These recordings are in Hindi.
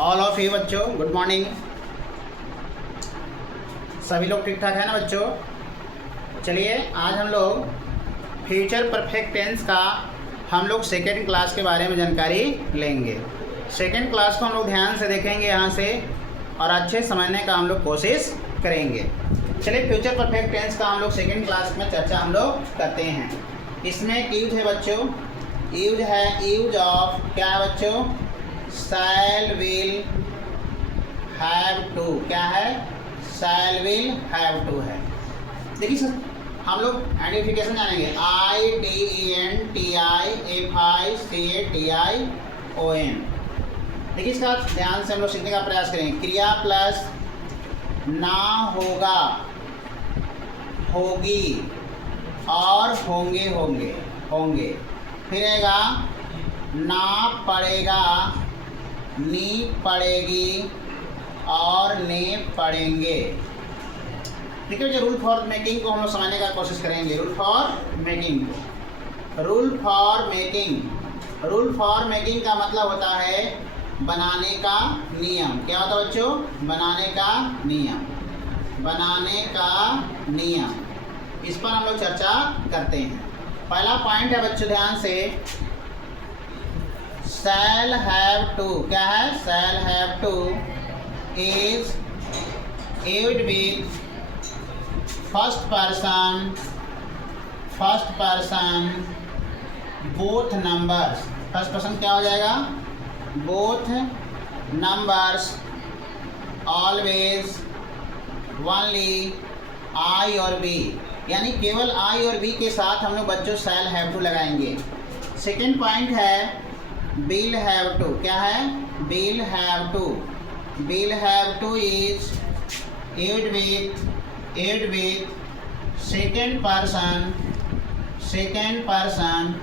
ऑल ऑफ यू बच्चों, गुड मॉर्निंग। सभी लोग ठीक ठाक है ना बच्चों? चलिए आज हम लोग फ्यूचर परफेक्ट टेंस का हम लोग सेकेंड क्लास के बारे में जानकारी लेंगे। सेकेंड क्लास को हम लोग ध्यान से देखेंगे यहाँ से और अच्छे समझने का हम लोग कोशिश करेंगे। चलिए फ्यूचर परफेक्ट टेंस का हम लोग सेकेंड क्लास में चर्चा हम लोग करते हैं। इसमें यूज है बच्चों, यूज है यूज ऑफ, क्या है बच्चों? Shall will have to. क्या है? शैल विल हैव टू है। देखिए सर, हम लोग आइडेंटिफिकेशन जानेंगे। IDENTIFICATION। देखिए इसका ध्यान से हम लोग सीखने का प्रयास करेंगे। क्रिया प्लस ना होगा, होगी और होंगे होंगे होंगे। फिर आएगा ना पड़ेगा, नी पड़ेगी और ने पड़ेंगे। ठीक है, जो रूल फॉर मेकिंग को हम लोग समझने का कोशिश करेंगे। Rule for making, rule for making, rule for making का मतलब होता है बनाने का नियम। क्या होता है बच्चों? बनाने का नियम, बनाने का नियम। इस पर हम लोग चर्चा करते हैं। पहला पॉइंट है बच्चों, ध्यान से, शैल हैव टू। क्या है? Shall have to is used with first person both numbers. First person क्या हो जाएगा? Both numbers, always, only, I और बी। यानी केवल आई और बी के साथ हम लोग बच्चों शैल हैव टू लगाएंगे। सेकेंड पॉइंट है विल हैव टू। क्या है? Will have to, will have to is used with second person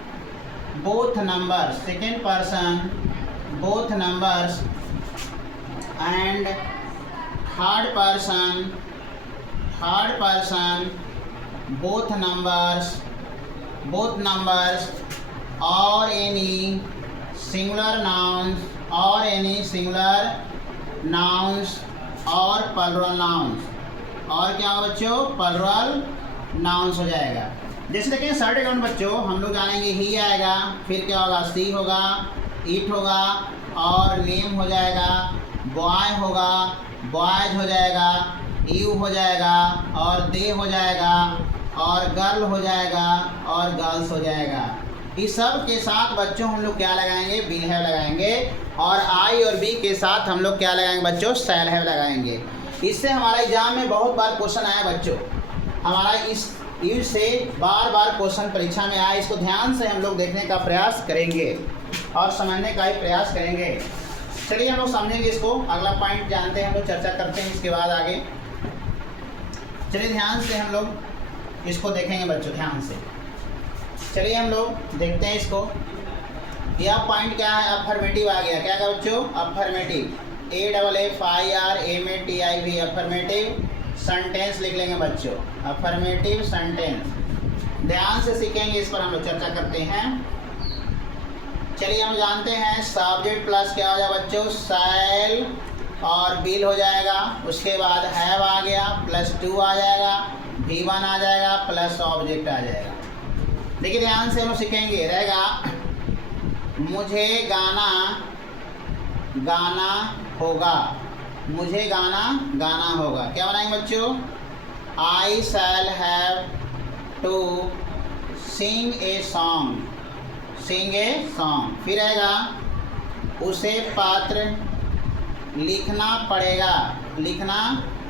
both numbers, second person both numbers and third person both numbers or any singular nouns और plural nouns। और क्या हो बच्चों? plural nouns हो जाएगा। जैसे देखिए सर्ट अकाउंट बच्चों, हम लोग जानेंगे ही आएगा, फिर क्या होगा? सी होगा, इट होगा और नेम हो जाएगा, बॉय होगा, बॉयज हो जाएगा, यू हो जाएगा और दे हो जाएगा और गर्ल हो जाएगा और गर्ल्स हो जाएगा। इस सब के साथ बच्चों हम लोग क्या लगाएंगे? विल हैव लगाएंगे। और आई और बी के साथ हम लोग क्या लगाएंगे बच्चों? शैल हैव लगाएंगे। इससे हमारा एग्जाम में बहुत बार क्वेश्चन आया बच्चों, हमारा इस यूज से बार बार क्वेश्चन परीक्षा में आया। इसको ध्यान से हम लोग देखने का प्रयास करेंगे और समझने का ही प्रयास करेंगे। चलिए हम लोग समझेंगे इसको। अगला पॉइंट जानते हैं, हम लोग चर्चा करते हैं इसके बाद आगे। चलिए ध्यान से हम लोग इसको देखेंगे बच्चों, ध्यान से। चलिए हम लोग देखते हैं इसको। यह पॉइंट क्या है? अफर्मेटिव आ गया। क्या है बच्चों? अफर्मेटिव, AFFIRMATIV, अफर्मेटिव सेंटेंस लिख लेंगे बच्चों, अफर्मेटिव सेंटेंस। ध्यान से सीखेंगे, इस पर हम लोग चर्चा करते हैं। चलिए हम जानते हैं सब्जेक्ट प्लस क्या हो जाएगा बच्चों? शैल और विल हो जाएगा। उसके बाद हैव आ गया, प्लस टू आ जाएगा, V1 आ जाएगा, प्लस ऑब्जेक्ट आ जाएगा। देखिए ध्यान से हम सीखेंगे। रहेगा मुझे गाना होगा, मुझे गाना होगा। क्या बनाएंगे बच्चों? I shall have to sing a song, फिर आएगा उसे पत्र लिखना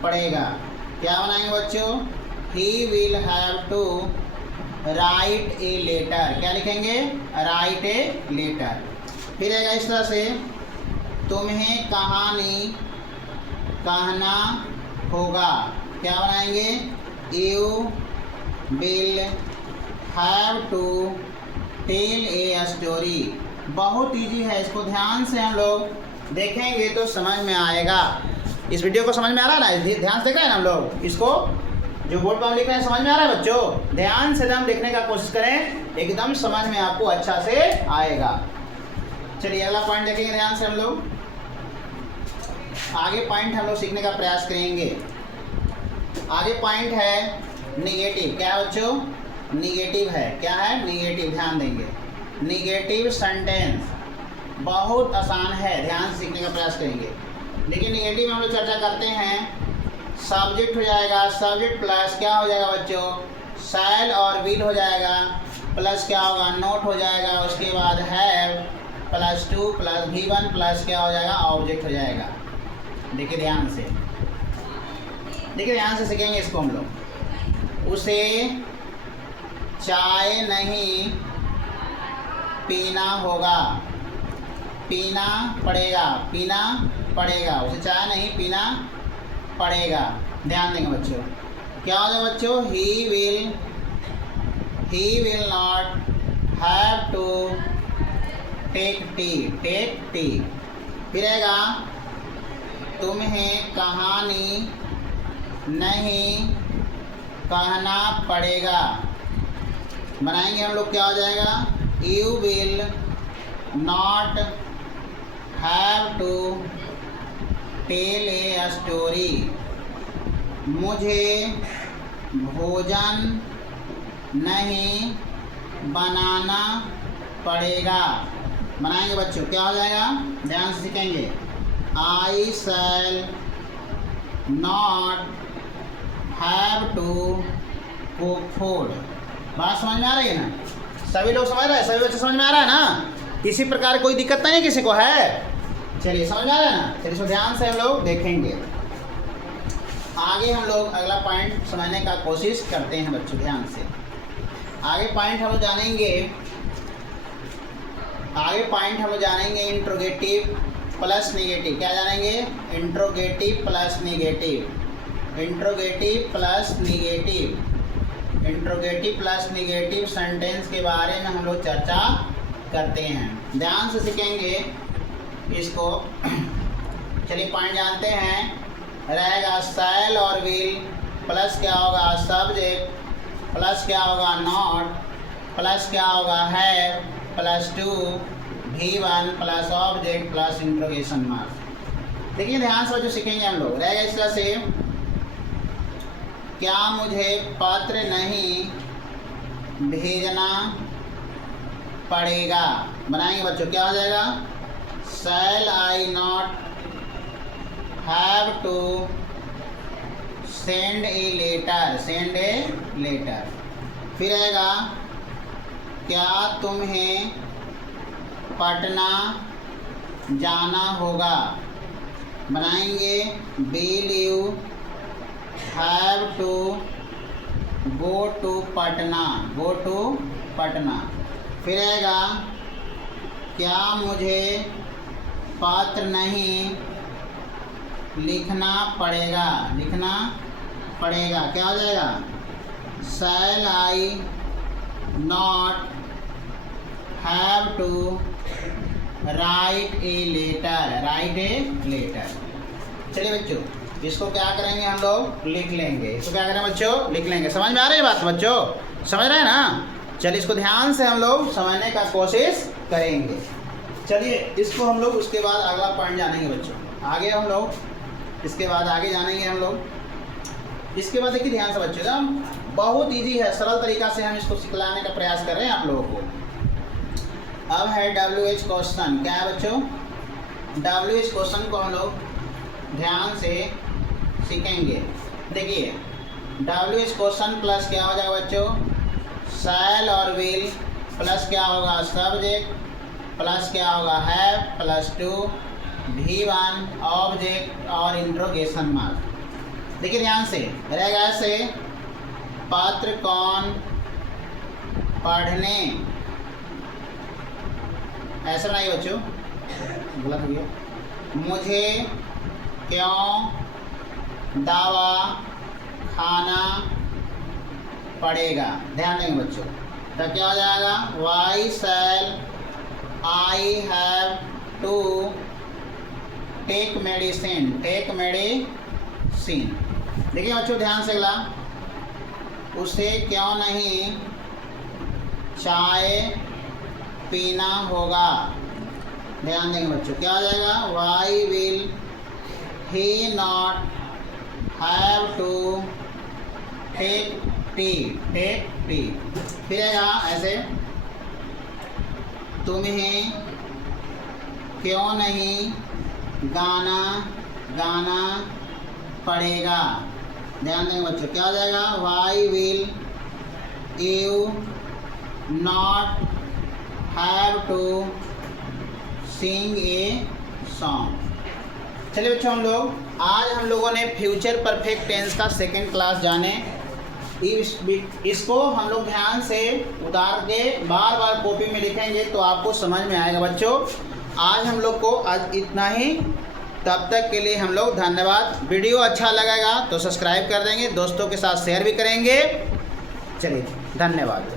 पड़ेगा। क्या बनाएंगे बच्चों? He will have to write a letter। क्या लिखेंगे? write a letter। फिर आएगा इस तरह से तुम्हें कहानी कहना होगा। क्या बनाएंगे? You will have to tell a story। बहुत इजी है, इसको ध्यान से हम लोग देखेंगे तो समझ में आएगा। इस वीडियो को समझ में आ रहा है ना? ध्यान से देख रहे हैं ना हम लोग इसको? जो बोर्ड पर हम लिख रहे हैं समझ में आ रहा है बच्चों? ध्यान से हम देखने का कोशिश करें, एकदम समझ में आपको अच्छा से आएगा। चलिए अगला पॉइंट देखेंगे ध्यान से हम लोग। आगे पॉइंट हम लोग सीखने का प्रयास करेंगे। आगे पॉइंट है निगेटिव। क्या है बच्चों? निगेटिव है। क्या है? निगेटिव। ध्यान देंगे। निगेटिव सेंटेंस बहुत आसान है, ध्यान से सीखने का प्रयास करेंगे। लेकिन निगेटिव में हम लोग चर्चा करते हैं, सब्जेक्ट हो जाएगा, सब्जेक्ट प्लस क्या हो जाएगा बच्चों? शैल और विल हो जाएगा, प्लस क्या होगा? नोट हो जाएगा, उसके बाद have plus two plus V1 plus क्या हो जाएगा? ऑब्जेक्ट हो जाएगा। देखिए ध्यान से, देखिए ध्यान से सीखेंगे इसको हम लोग। उसे चाय नहीं पीना होगा, पीना पड़ेगा, पीना पड़ेगा। उसे चाय नहीं पीना पड़ेगा। ध्यान देंगे बच्चों। क्या हो जाएगा बच्चों? He will not have to take tea, take tea. फिर आएगा तुम्हें कहानी नहीं कहना पड़ेगा। बनाएंगे हम लोग, क्या हो जाएगा? You will not have to tell a story. मुझे भोजन नहीं बनाना पड़ेगा। बनाएंगे बच्चों, क्या हो जाएगा? ध्यान से सीखेंगे। I shall not have to cook food. बात समझ में आ रही है ना? सभी लोग समझ रहे हैं? सभी बच्चे समझ में आ रहा है ना? किसी प्रकार कोई दिक्कत नहीं है किसी को? है? चलिए समझ में आ रहा है ना? चलिए इसको ध्यान से हम लोग देखेंगे। आगे हम लोग अगला पॉइंट समझने का कोशिश करते हैं बच्चों, ध्यान से। आगे पॉइंट हम लोग जानेंगे, आगे पॉइंट हम लोग जानेंगे इंट्रोगेटिव प्लस निगेटिव। क्या जानेंगे? Interrogative plus negative. Interrogative plus negative, interrogative plus negative sentence के बारे में हम लोग चर्चा करते हैं। ध्यान से सीखेंगे इसको। चलिए पॉइंट जानते हैं। रहेगा शैल और विल प्लस क्या होगा? सब्जेक्ट प्लस क्या होगा? नॉट प्लस क्या होगा? Have plus two V1 plus object plus interrogation mark. देखिए ध्यान से जो सीखेंगे हम लोग। रहेगा इस तरह से, क्या मुझे पत्र नहीं भेजना पड़ेगा। बनाएंगे बच्चों, क्या हो जाएगा? Shall I not have to send a letter, send a letter. फिर आएगा, क्या तुम्हें पटना जाना होगा। बनाएंगे, will you have to go to Patna, go to Patna. फिर आएगा, क्या मुझे पत्र नहीं लिखना पड़ेगा, लिखना पड़ेगा। क्या हो जाएगा? Shall I not have to write a letter, write a letter. चलिए बच्चों, इसको क्या करेंगे हम लोग? लिख लेंगे। इसको क्या करें बच्चों? लिख लेंगे। समझ में आ रही है बात बच्चों? समझ रहे हैं ना? चलिए इसको ध्यान से हम लोग समझने का कोशिश करेंगे। चलिए इसको हम लोग उसके बाद अगला पॉइंट जानेंगे बच्चों। आगे हम लोग इसके बाद आगे जानेंगे हम लोग। इसके बाद देखिए ध्यान से बच्चों, एकदम बहुत इजी है, सरल तरीका से हम इसको सिखलाने का प्रयास कर रहे हैं आप लोगों को। अब है WH क्वेश्चन। क्या है बच्चों? WH क्वेश्चन को हम लोग ध्यान से सीखेंगे। देखिए WH क्वेश्चन प्लस क्या हो जाएगा बच्चों? शैल और विल प्लस क्या होगा? सब्जेक्ट प्लस क्या होगा? Have plus two V1 object और इंट्रोगेशन मार्क। देखिए ध्यान से, रहेगा ऐसे, पात्र कौन पढ़ने, ऐसे बनाइए बच्चों, गलत हो गया। मुझे क्यों दवा खाना पड़ेगा। ध्यान देंगे बच्चों, तो क्या हो जाएगा? Why shall I have to take medicine, take medicine. देखिए बच्चों ध्यान से अगला, उसे क्यों नहीं चाय पीना होगा। ध्यान देंगे बच्चों, क्या हो जाएगा? Why will he not have to take tea। फिर आएगा ऐसे, तुम्हें क्यों नहीं गाना पड़ेगा। ध्यान देंगे बच्चों, क्या हो जाएगा, why will you not have to sing a song. चलिए बच्चों, आज हम लोगों ने फ्यूचर परफेक्ट टेंस का सेकंड क्लास जाने। इसको हम लोग ध्यान से उतार के बार बार कॉपी में लिखेंगे तो आपको समझ में आएगा बच्चों। आज हम लोग को आज इतना ही, तब तक के लिए हम लोग धन्यवाद। वीडियो अच्छा लगेगा तो सब्सक्राइब कर देंगे, दोस्तों के साथ शेयर भी करेंगे। चलिए धन्यवाद।